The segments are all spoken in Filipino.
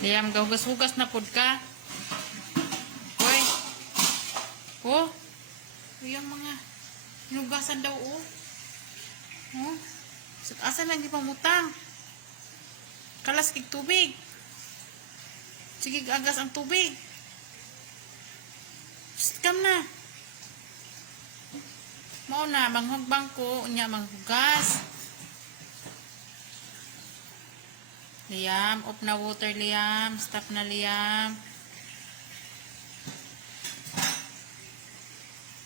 Liam, gahugas-hugas na pod ka. Hoy. Oh. Yung mga hinugasan daw, oh. Oh. Asa lang ipamutang. Kalas kig tubig. Sige, agas ang tubig. Kam na. Mao na, manghugbang ko, unya manghugas. Liam, off na water, Liam. Stop na, Liam.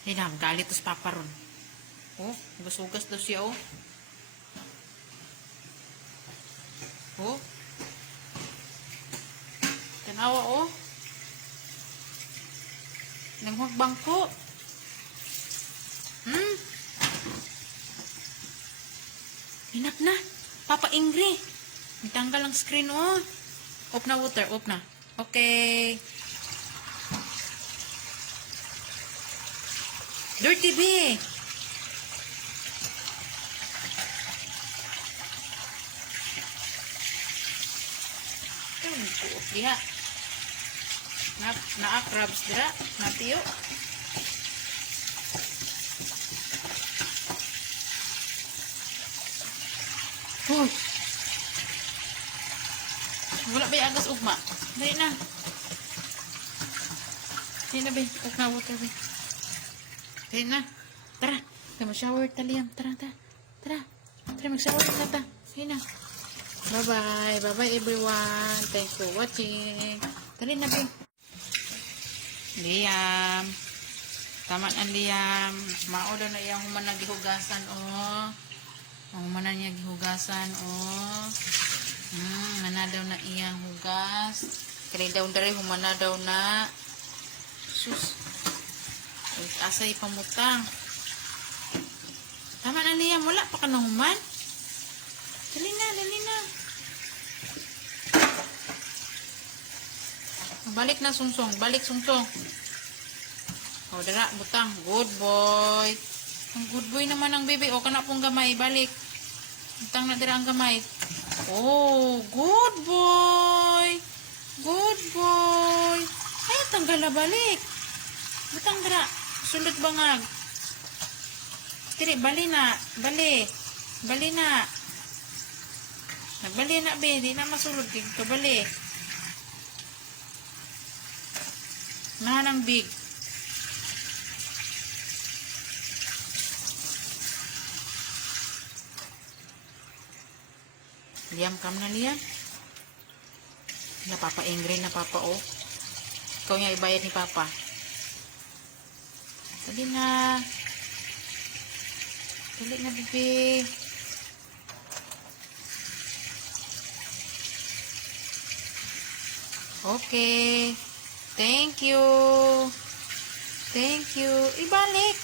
Liam, galit tos papa ron. Oh, hugas-hugas daw siya, oh. Oh. Tanawa, oh. Nanghugbang ko. Inap na. Papa Ingri. Itanggal ang screen, oh. Off na water, off na. Okay. Dirty B. Ito, nagpuot diha. Na-crabs dira. Natiyo. Oh. Wala ba yung agas ugma? Dali na. Dali na ba? Ug na water ba? Dali na. Tara. Tara mag-shower taliyam. Tara, tara. Tara. Tara mag-shower na ta. Dali na. Bye-bye. Bye-bye everyone. Thanks for watching. Dali na ba? Liam. Tama na Liam. Mao daw na iyang human nagihugasan, oh. Ang human niya gihugasan, oh. Mana daw na iyang hugas. Kani daw dere humana daw na. Sus. Asay pamutang. Tama na Liam, wala pa ka na human. Dali na, dali na. Balik na sungsong, balik sungsong. O dara, butang. Good boy. Ang good boy naman ang baby. O kana pong gamay, balik. Butang na dira ang gamay. Oh, good boy. Good boy. Ay, tanggal na balik. Butang dira. Sulod bangag. Tiri, bali na. Bali. Bali na. Nagbali na, be. Di na masulod. Dito, bali. Nahanang big. Liam, kam na Liam. Na Papa Ingrid na Papa, oh. Ikaw niya ibayad ni Papa. Dali na. Dali na, bebe. Okay. Thank you. Thank you. Ibalik.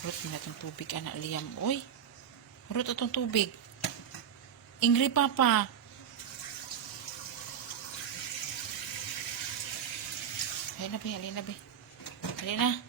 Hurot na itong tubig, anak Liam. Uy. Hurot itong tubig. Ingri Papa. Halina be, halina be. Halina.